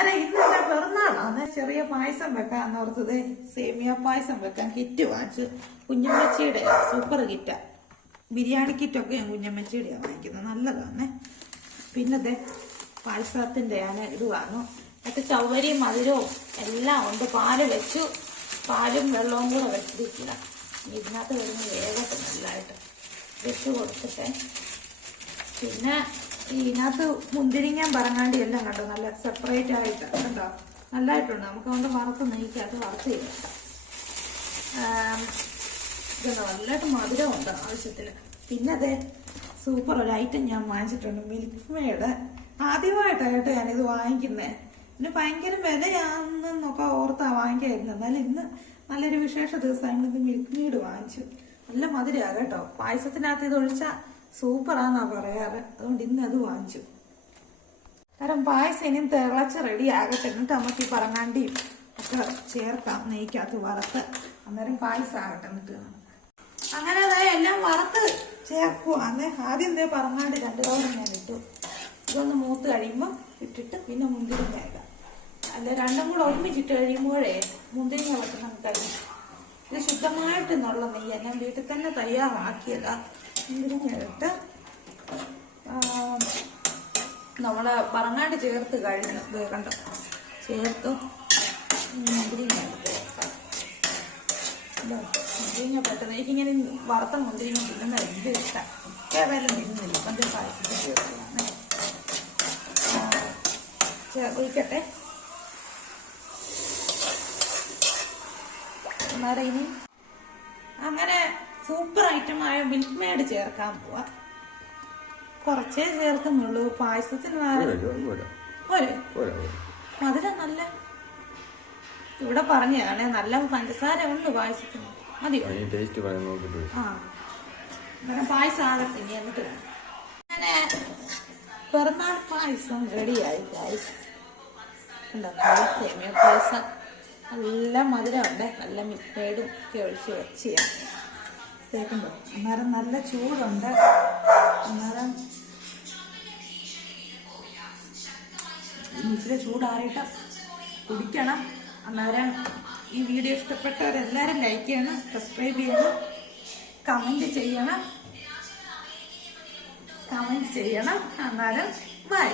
അന്നേരം ഇന്ന് എന്റെ പിറന്നാളാണ്. ചെറിയ പായസം വെക്കാന്ന് ഓർത്തത്. സേമിയ പായസം വെക്കാൻ കിറ്റ് വാങ്ങിച്ചു. കുഞ്ഞമ്മച്ചിയുടെ സൂപ്പർ കിറ്റാ. ബിരിയാണി കിറ്റൊക്കെ ഞാൻ കുഞ്ഞമ്മച്ചിയുടെയാണ് വാങ്ങിക്കുന്നത്. നല്ലതാണ്. പിന്നെ പായസത്തിന്റെ ഞാൻ ഇത് വാങ്ങും. എന്നിട്ട് ചവ്വരിയും മധുരവും എല്ലാം ഉണ്ട്. പാല് വെച്ചു. പാലും വെള്ളവും കൂടെ വെച്ചിരിക്കുക. ഇതിനകത്ത് വരുന്ന വേഗത്തെ നല്ലതായിട്ട് വെച്ച് കൊടുത്തിട്ട് പിന്നെ ഇതിനകത്ത് മുന്തിരിങ്ങാൻ പറങ്ങാണ്ടി എല്ലാം കണ്ടോ, നല്ല സെപ്പറേറ്റ് ആയിട്ട് കണ്ടോ, നല്ലതായിട്ടുണ്ട്. നമുക്ക് അതുകൊണ്ട് വറുത്ത് നെയ്ക്കകത്ത് വറുത്ത് ചെയ്യണം. ഇതുണ്ടോ, നല്ലതായിട്ട് മധുരമുണ്ട് ആവശ്യത്തിന്. പിന്നെ സൂപ്പർ ഒരു ഐറ്റം ഞാൻ വാങ്ങിച്ചിട്ടുണ്ട്, മിൽക്ക് മെയ്ഡ്. ആദ്യമായിട്ടായിട്ട് ഞാനിത് വാങ്ങിക്കുന്നത്. പിന്നെ ഭയങ്കര വിലയാണെന്നൊക്കെ ഓർത്താ വാങ്ങിക്കായിരുന്നു. എന്നാലും ഇന്ന് നല്ലൊരു വിശേഷ ദിവസമാണ്. ഇത് മിൽക്ക് മെയ്ഡ് വാങ്ങിച്ചു. നല്ല മധുരമാണ് കേട്ടോ. പായസത്തിനകത്ത് ഇത് ഒഴിച്ചാൽ സൂപ്പറാന്നാ പറയാറ്. അതുകൊണ്ട് ഇന്ന് അത് വാങ്ങിച്ചു. കാരണം പായസം ഇനിയും തിളച്ച് റെഡി ആകട്ടെ. എന്നിട്ട് നമുക്ക് ഈ പറങ്ങാണ്ടിയും ഒക്കെ ചേർക്കാം നെയ്ക്കകത്ത് വറുത്ത്. അന്നേരം പായസം ആകട്ടെ. എന്നിട്ട് അങ്ങനെ എല്ലാം വറുത്ത് ചേർക്കുവാന്ന്. ആദ്യം പറങ്ങാണ്ടി 2 കവർ ഞാൻ ഇട്ടു. ഇതൊന്ന് മൂത്ത് കഴിയുമ്പോൾ ഇട്ടിട്ട് പിന്നെ മുന്തിരിങ്ങ ഇടാം. അല്ല, രണ്ടും കൂടെ ഒരുമിച്ചിട്ട് കഴിയുമ്പോഴേ മുന്തിരിങ്ങ വെക്കണം കഴിയും. ഇത് ശുദ്ധമായിട്ടെന്നുള്ള നെയ്യ് ഞാൻ വീട്ടിൽ തന്നെ തയ്യാറാക്കിയതാ. മുന്തിരിങ്ങ ഇട്ട് നമ്മള് പറങ്ങാണ്ട് ചേർത്ത് കഴിഞ്ഞത് കണ്ടോ, ചേർത്ത് മുന്തിരിങ്ങ മുന്തിരിങ്ങ പെട്ടെന്ന് എനിക്കിങ്ങനെ വറുത്ത മുന്തിരിങ്ങ തിന്നുന്ന വലിയ ഇഷ്ടം. ഏതായാലും തിന്നുന്നില്ല. പണ്ട് പായസത്തിൽ ചേർത്തതാണ്. ഒഴിക്കട്ടെ. അന്നേരം ഇനി അങ്ങനെ സൂപ്പർ ഐറ്റമായ മിൽക്ക് മെയ്ഡ് ചേർക്കാൻ പോവാ. കുറച്ചേ ചേർക്കുന്നുള്ളൂ. പായസത്തിന് മധുരം നല്ല ഇവിടെ പറഞ്ഞാണ്. നല്ല പഞ്ചസാര ഉണ്ട് പായസത്തിന്. മതിയോ? അങ്ങനെ പായസം ആകട്ടെ ഇനി. എന്നിട്ട് അങ്ങനെ പിറന്നാൾ പായസം റെഡിയായി. സേമിയ പായസം നല്ല മധുരമുണ്ട്. നല്ല മിൽക്ക് മെയ്ഡും ഒക്കെ ഒഴിച്ച് വെച്ച് തേക്കുണ്ടോ. അന്നേരം നല്ല ചൂടുണ്ട്. അന്നേരം ഇച്ചിരി ചൂടാറിയിട്ട് കുടിക്കണം. അന്നേരം ഈ വീഡിയോ ഇഷ്ടപ്പെട്ടവരെല്ലാവരും ലൈക്ക് ചെയ്യണം, സബ്സ്ക്രൈബ് ചെയ്യണം, കമൻറ്റ് ചെയ്യണം. അന്നേരം ബൈ.